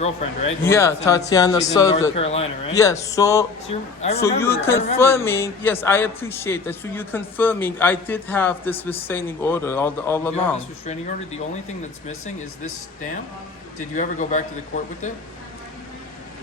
girlfriend, right? Yeah, Tatiana she's in North Southern. Carolina, right? Yes, so you're I confirming, yes, I appreciate that. So you're confirming I did have this restraining order all You have along. this restraining order. The only thing that's missing is this stamp. Did you ever go back to the court with it?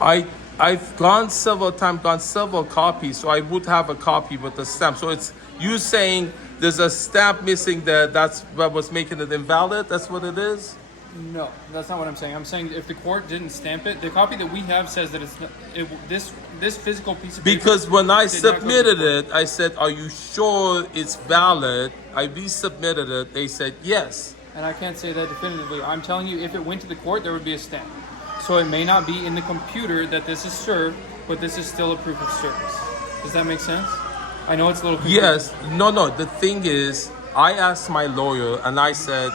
I've gone several times, gone several copies, so I would have a copy with the stamp. So it's you saying there's a stamp missing there, that's what was making it invalid? That's what it is? No, that's not what I'm saying. I'm saying if the court didn't stamp it, the copy that we have says that this physical piece of paper. Because when I submitted it, I said, "Are you sure it's valid?" I resubmitted it. They said yes. And I can't say that definitively. I'm telling you, if it went to the court, there would be a stamp. So it may not be in the computer that this is served, but this is still a proof of service. Does that make sense? I know it's a little confusing. Yes. No. The thing is, I asked my lawyer and I said,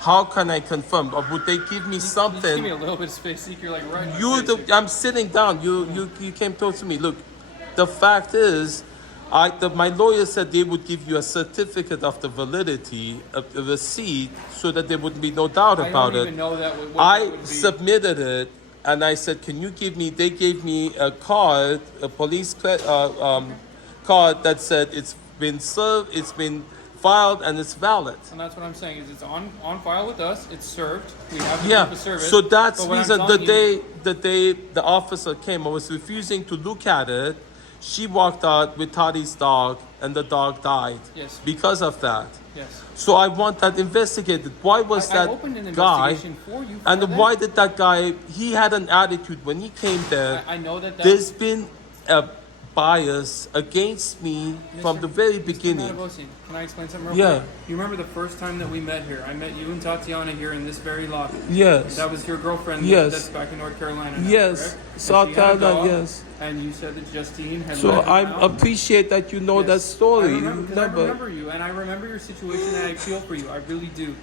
how can I confirm? Or would they give me something? Just give me a little bit of space, Zeke. You're like right. I'm sitting down. You came close to me. Look, the fact is, my lawyer said they would give you a certificate of the validity of the receipt so that there would be no doubt about it. I don't even know that. I submitted it and I said, can you give me, they gave me a card, a police card that said it's been served, it's been filed, and it's valid. And that's what I'm saying, is it's on file with us, it's served, we have the proof of service. So that's the reason the day the officer came, I was refusing to look at it. She walked out with Tadi's dog, and the dog died. Yes. Because of that. Yes. So I want that investigated. Why was I that opened an guy? investigation for you for and that. why did that guy? He had an attitude when he came there. I know that. There's been a bias against me from the very beginning. Matevosian, can I explain something real quick? You remember the first time that we met here? I met you and Tatiana here in this very lobby. Yes. That was your girlfriend. Yes. That's back in North Carolina now, yes. South Carolina. Yes. And you said that Justine had. So I appreciate that you know that story. I remember you, and I remember your situation, and I feel for you. I really do.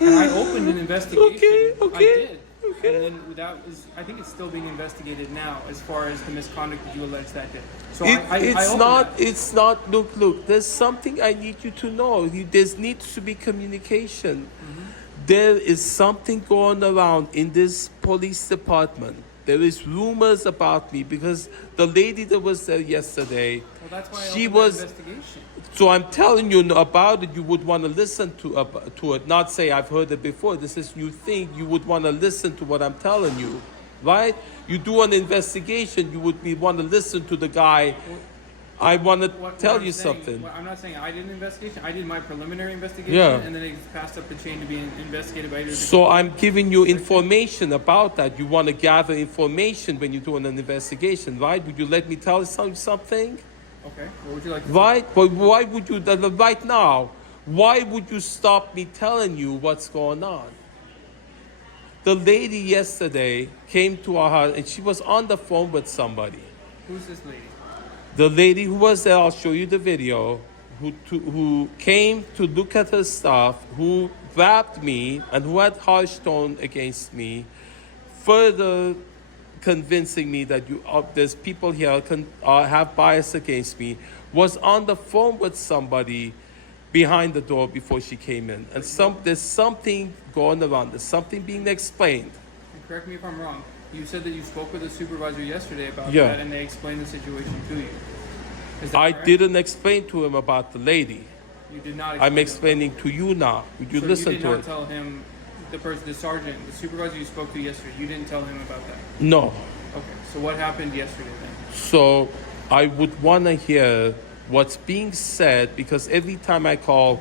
And I opened an investigation. Okay. I did. Okay. And then that was, I think it's still being investigated now as far as the misconduct that you allege that day. So it's not, look, there's something I need you to know. There needs to be communication. Mm-hmm. There is something going around in this police department. There is rumors about me because the lady that was there yesterday, well, that's why she was, investigation. So I'm telling you about it. You would want to listen to it, not say I've heard it before. This is new thing. You would want to listen to what I'm telling you, right? You do an investigation. You would want to listen to the guy. I want to tell you something. I'm not saying I did an investigation. I did my preliminary investigation, and then it passed up the chain to be investigated by. So I'm giving you information about that. You want to gather information when you're doing an investigation, right? Would you let me tell you something? Okay. What would you like to Right? But why would you, right now, why would you stop me telling you what's going on? The lady yesterday came to our house and she was on the phone with somebody. Who's this lady? The lady who was there, I'll show you the video, who came to look at her stuff, who grabbed me and who had harsh tone against me, further convincing me that there's people here have bias against me, was on the phone with somebody behind the door before she came in. And there's something going around. There's something being explained. And correct me if I'm wrong. You said that you spoke with the supervisor yesterday about that and they explained the situation to you. Is that correct? Didn't explain to him about the lady. You did not I'm explaining to you now. Would you listen to it? You did not tell him, the sergeant, the supervisor you spoke to yesterday, you didn't tell him about that? No. Okay, so what happened yesterday then? So I would want to hear what's being said, because every time I call,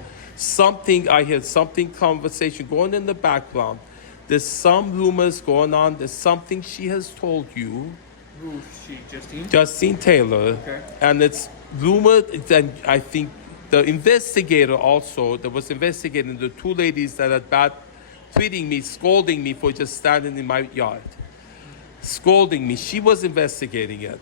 I hear something, conversation going in the background. There's some rumors going on. There's something she has told you. Who's she, Justine? Justine Taylor. Okay. And it's rumored, and I think the investigator also, that was investigating the two ladies that had treating me, scolding me for just standing in my yard. Scolding me. She was investigating it.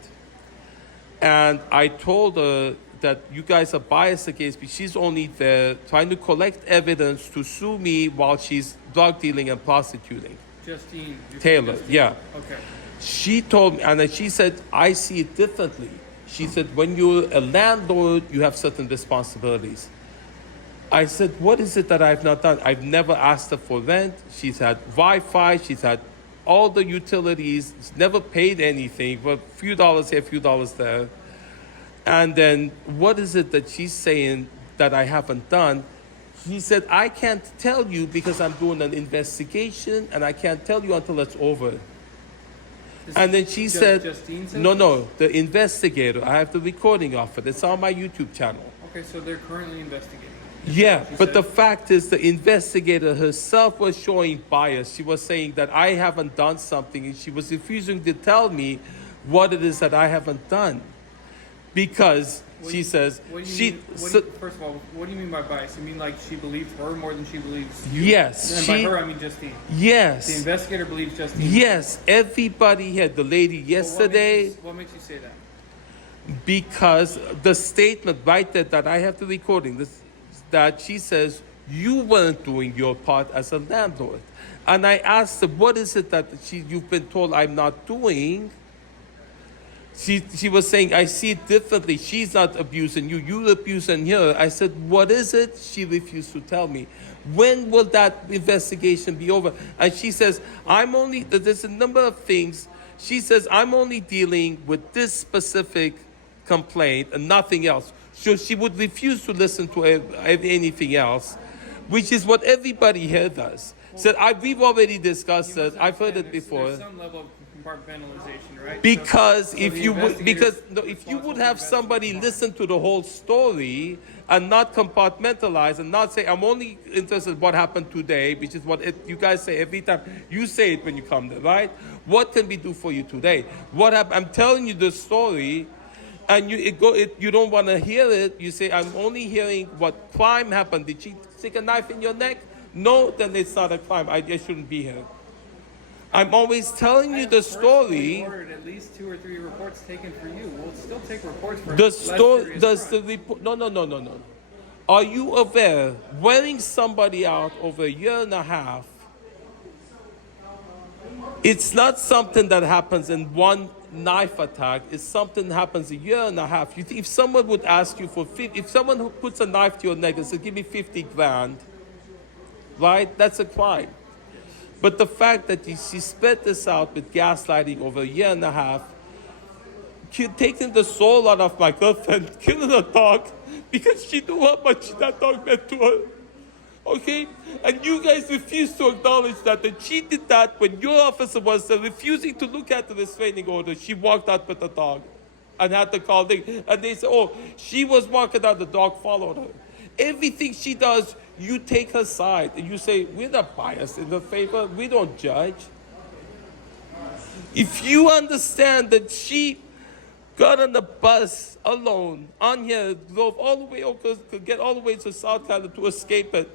And I told her that you guys are biased against me. She's only there trying to collect evidence to sue me while she's drug dealing and prostituting. Justine Taylor, yeah. Okay. She told me, and she said, I see it differently. She said, when you're a landlord, you have certain responsibilities. I said, what is it that I've not done? I've never asked her for rent. She's had Wi-Fi. She's had all the utilities, never paid anything, but a few dollars here, a few dollars there. And then what is it that she's saying that I haven't done? She said, I can't tell you because I'm doing an investigation and I can't tell you until it's over. And then she said, Justine said no, the investigator. I have the recording of it. It's on my YouTube channel. Okay, so they're currently investigating. Yeah, but the fact is the investigator herself was showing bias. She was saying that I haven't done something and she was refusing to tell me what it is that I haven't done. Because she says, first of all, what do you mean by bias? You mean like she believes her more than she believes you? Yes. And by her, I mean Justine. Yes. The investigator believes Justine. Yes, everybody had the lady yesterday. What makes you say that? Because the statement right there that I have the recording, that she says, you weren't doing your part as a landlord. And I asked her, what is it that you've been told I'm not doing? She was saying, I see it differently. She's not abusing you. You're abusing her. I said, what is it? She refused to tell me. When will that investigation be over? And she says, there's a number of things. She says, I'm only dealing with this specific complaint and nothing else. So she would refuse to listen to anything else, which is what everybody here does. Said, we've already discussed it. I've heard it before. There's some level of compartmentalization, right? Because if you would have somebody listen to the whole story and not compartmentalize and not say, I'm only interested in what happened today, which is what you guys say every time. You say it when you come there, right? What can we do for you today? I'm telling you the story, and you don't want to hear it. You say, I'm only hearing what crime happened. Did she stick a knife in your neck? No, then it's not a crime. I shouldn't be here. I'm always telling you the story. I ordered at least 2 or 3 reports taken for you. We'll still take reports for the story. Does the report? No. Are you aware wearing somebody out over a year and a half? It's not something that happens in one knife attack. It's something that happens a year and a half. If someone would ask you if someone who puts a knife to your neck and says, give me 50 grand, right? That's a crime. But the fact that she spread this out with gaslighting over a year and a half, taking the soul out of my girlfriend, killing a dog because she knew how much that dog meant to her. Okay? And you guys refuse to acknowledge that she did that when your officer was refusing to look at the restraining order. She walked out with the dog and had to call them. And they said, she was walking out, the dog followed her. Everything she does, you take her side. And you say, we're not biased in her favor. We don't judge. If you understand that she got on the bus alone, on here, drove all the way over, could get all the way to South Carolina to escape it.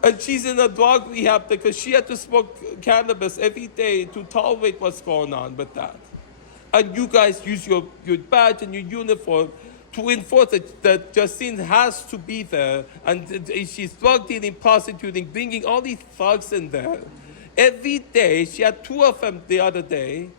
And she's in a drug rehab because she had to smoke cannabis every day to tolerate what's going on with that. And you guys use your badge and your uniform to enforce that Justine has to be there. And she's drug dealing, prostituting, bringing all these thugs in there. Every day, she had 2 of them the other day.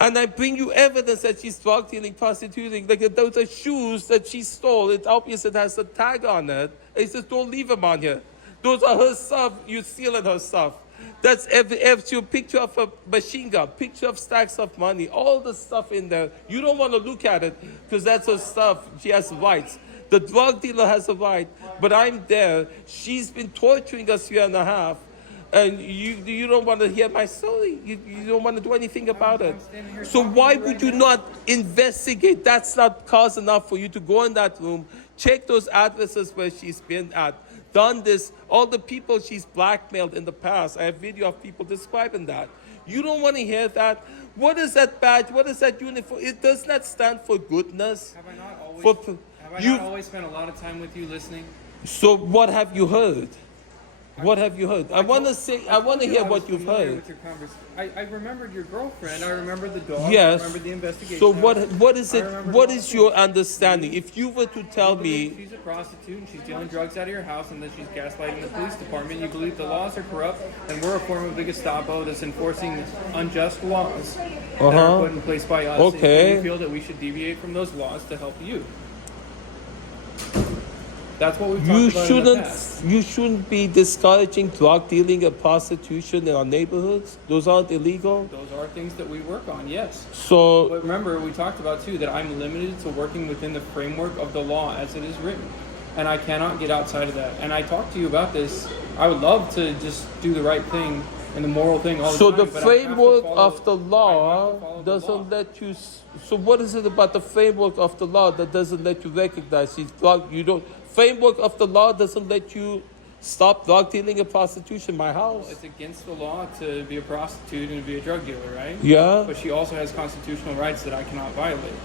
And I bring you evidence that she's drug dealing, prostituting. Like those are shoes that she stole. It's obvious it has a tag on it. He says, don't leave them on here. Those are her stuff. You're stealing her stuff. That's every picture of a machine gun, picture of stacks of money, all the stuff in there. You don't want to look at it because that's her stuff. She has rights. The drug dealer has a right, but I'm there. She's been torturing us a year and a half. And you don't want to hear my story. You don't want to do anything about it. So why would you not investigate? That's not cause enough for you to go in that room, check those addresses where she's been at, done this, all the people she's blackmailed in the past. I have video of people describing that. You don't want to hear that. What is that badge? What is that uniform? It does not stand for goodness. Have I not always spent a lot of time with you listening? So what have you heard? What have you heard? I want to hear what you've heard. I remembered your girlfriend. I remember the dog. Yes. I remember the investigation. So what is your understanding? If you were to tell me she's a prostitute and she's dealing drugs out of your house and that she's gaslighting the police department, you believe the laws are corrupt and we're a form of the Gestapo that's enforcing unjust laws that are put in place by us. Okay. And you feel that we should deviate from those laws to help you. That's what we've You talked about in the past. shouldn't be discouraging drug dealing and prostitution in our neighborhoods. Those aren't illegal. Those are things that we work on, yes. So But remember, we talked about too that I'm limited to working within the framework of the law as it is written, and I cannot get outside of that. And I talked to you about this. I would love to just do the right thing and the moral thing all the so time. the but framework I have to of the I have to law follow the doesn't law. let you. So what is it about the framework of the law that doesn't let you recognize these drug? You don't. Framework of the law doesn't let you stop drug dealing and prostitution in my house. Well, it's against the law to be a prostitute and to be a drug dealer, right? Yeah. But she also has constitutional rights that I cannot violate.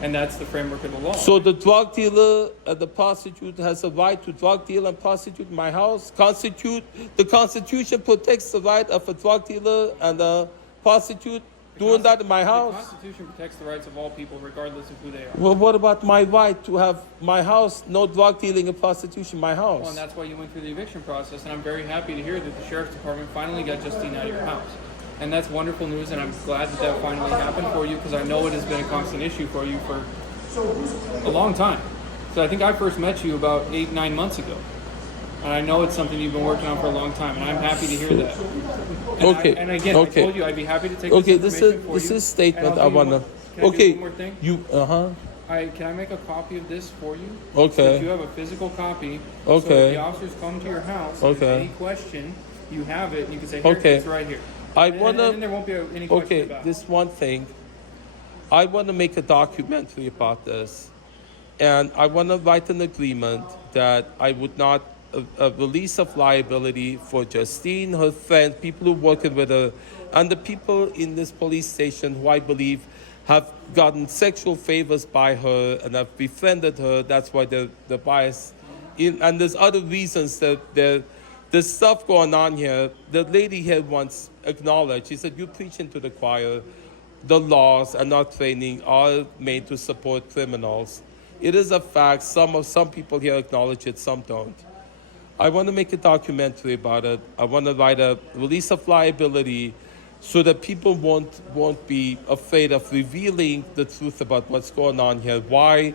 And that's the framework of the law. So the drug dealer and the prostitute has a right to drug deal and prostitute in my house. The Constitution protects the right of a drug dealer and a prostitute doing that in my The house. Constitution protects the rights of all people, regardless of who they are. Well, what about my right to have my house, no drug dealing and prostitution in my house? Well, and that's why you went through the eviction process. And I'm very happy to hear that the sheriff's department finally got Justine out of your house. And that's wonderful news, and I'm glad that that finally happened for you, because I know it has been a constant issue for you for a long time. So I think I first met you about 8-9 months ago. And I know it's something you've been working on for a long time, and I'm happy to hear that. And Okay. And again, Okay. I told you I'd be happy to take Okay, this this information for is you. a statement And I I'll do wanna. one- Can I do Okay, one more thing? you Can I make a copy of this for you? Okay. So that you have a physical copy. So Okay. if the officers come to your house, if Okay. there's any question, you have it, and you can say, here, Okay. it's right here. I And wanna. then there won't be any question Okay, about it. this one thing. I want to make a documentary about this, and I want to write an agreement that I would not a release of liability for Justine, her friends, people who working with her, and the people in this police station who I believe have gotten sexual favors by her and have befriended her. That's why they're biased. And there's other reasons that there's stuff going on here. The lady here once acknowledged, she said, "You preaching to the choir. The laws and our training are made to support criminals." It is a fact. Some people here acknowledge it, some don't. I want to make a documentary about it. I want to write a release of liability so that people won't be afraid of revealing the truth about what's going on here, why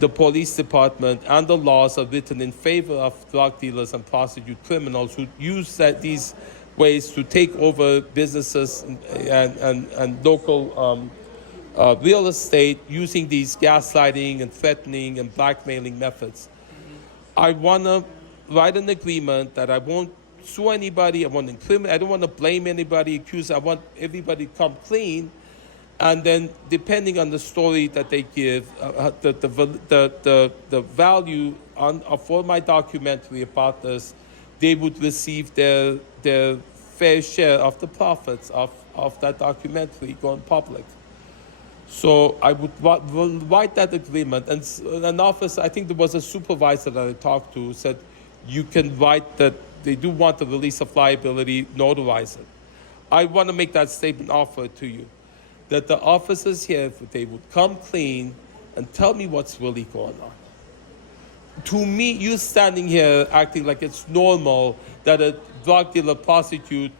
the police department and the laws are written in favor of drug dealers and prostitute criminals who use these ways to take over businesses and local real estate, using these gaslighting and threatening and blackmailing methods. I want to write an agreement that I won't sue anybody, I won't incriminate, I don't want to blame anybody, accuse, I want everybody to come clean. And then, depending on the story that they give, the value for my documentary about this, they would receive their fair share of the profits of that documentary going public. So I would write that agreement, and an officer, I think there was a supervisor that I talked to, said you can write that they do want the release of liability, notarize it. I want to make that statement offer to you, that the officers here, they would come clean and tell me what's really going on. To me, you standing here acting like it's normal that a drug dealer prostitute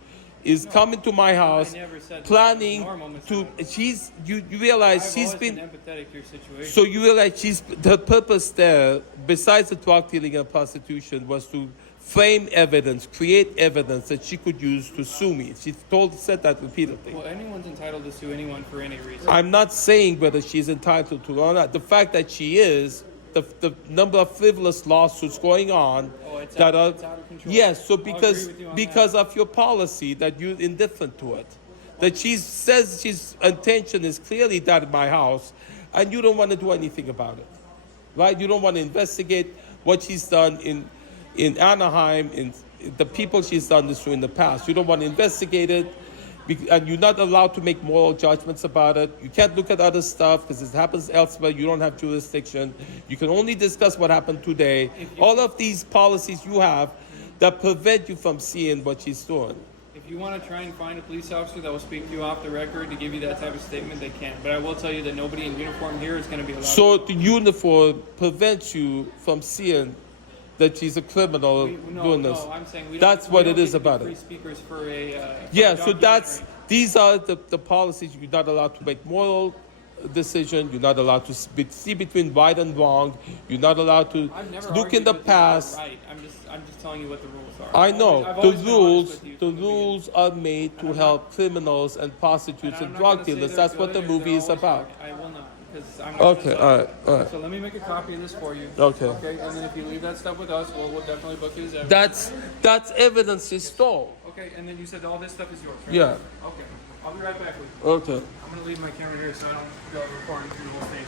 is coming to my house, I never said planning normal, Mr. to. White. You realize I've she's always been. empathetic to your situation. So you realize the purpose there, besides the drug dealing and prostitution, was to frame evidence, create evidence that she could use to sue me. She said that repeatedly. Well, anyone's entitled to sue anyone for any reason. I'm not saying whether she's entitled to or not. The fact that she is, the number of frivolous lawsuits going on It's that are, out of control. yes. So I'll agree because with you on because of your policy that you're indifferent to it, that she says she's intention is clearly that in my house, and you don't want to do anything about it, right? You don't want to investigate what she's done in Anaheim, in the people she's done this to in the past. You don't want to investigate it. And you're not allowed to make moral judgments about it. You can't look at other stuff because it happens elsewhere. You don't have jurisdiction. You can only discuss what happened today. All of these policies you have that prevent you from seeing what she's doing. If you want to try and find a police officer that will speak to you off the record to give you that type of statement, they can. But I will tell you that nobody in uniform here is going to be allowed. So the uniform prevents you from seeing that she's a criminal doing this. No, I'm saying we don't, That's what we it don't is get to be about free it. speakers for a Yeah, so documentary. these are the policies. You're not allowed to make moral decision. You're not allowed to see between right and wrong. You're not allowed to I've never look in argued the with you that past. you're right. I'm just telling you what the rules are. I know I've the always been honest rules. with you The from beginning. rules are made to I'm help criminals and prostitutes and drug dealers. That's what the movie is about. I will not, because I'm not Okay, gonna all right, all right. So let me make a copy of this for you. Okay. Okay, and then if you leave that stuff with us, we'll definitely book you as evidence. That's evidence is stole. Okay, and then you said all this stuff is yours, right? Yeah. Okay. I'll be right back with you. Okay. I'm gonna leave my camera here so I don't go recording through the whole station.